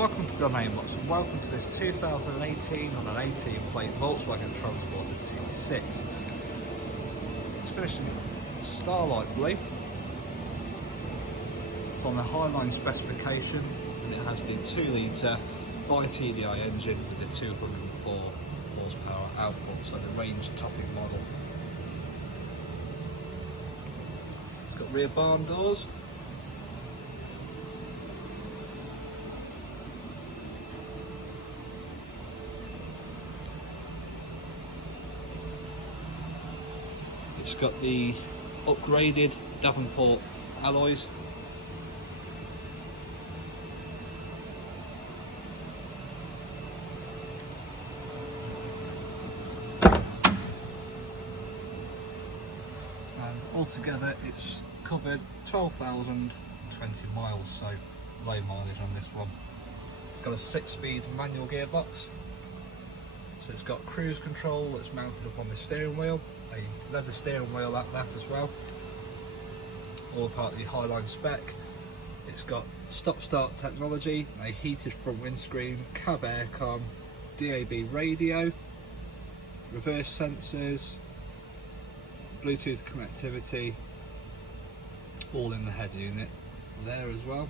Welcome to Domain Box and welcome to this 2018 on an 18 plate Volkswagen Transporter T6. It's finished in Starlight Blue from the Highline specification, and it has the 2 litre BITDI engine with the 204 horsepower output, so the range topping model. It's got rear barn doors. It's got the upgraded Davenport alloys. And altogether it's covered 12,020 miles, so low mileage on this one. It's got a 6-speed manual gearbox. So it's got cruise control that's mounted up on the steering wheel, a leather steering wheel at that as well, all part of the Highline spec. It's got stop-start technology, a heated front windscreen, cab aircon, DAB radio, reverse sensors, Bluetooth connectivity, all in the head unit there as well.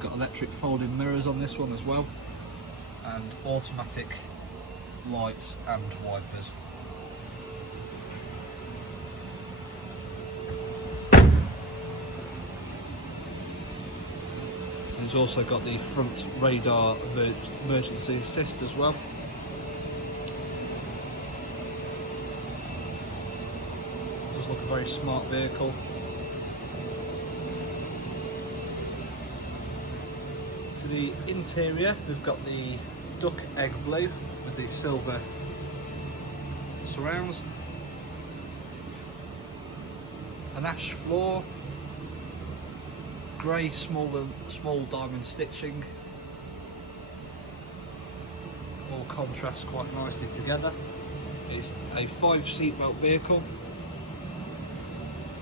Got electric folding mirrors on this one as well, and automatic lights and wipers. It's also got the front radar emergency assist as well. It does look a very smart vehicle. To the interior, we've got the duck egg blue with the silver surrounds, an ash floor, grey small diamond stitching, all contrast quite nicely together. It's a 5 seatbelt vehicle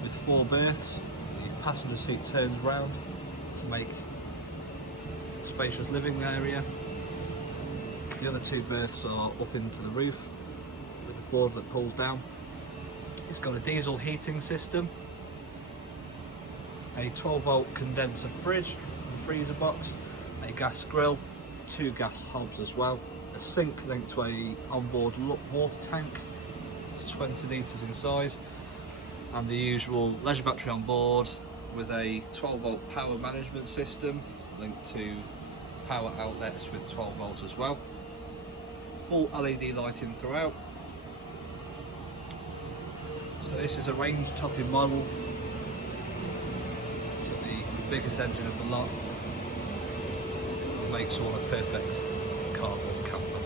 with 4 berths. The passenger seat turns round to make spacious living area. The other 2 berths are up into the roof with the board that pulls down. It's got a diesel heating system, a 12-volt condenser fridge and freezer box, a gas grill, 2 gas hobs as well, a sink linked to a onboard water tank, it's 20 litres in size, and the usual leisure battery on board with a 12-volt power management system linked to power outlets with 12 volts as well. Full LED lighting throughout. So this is a range topping model. So the biggest engine of the lot makes all a perfect carport camper.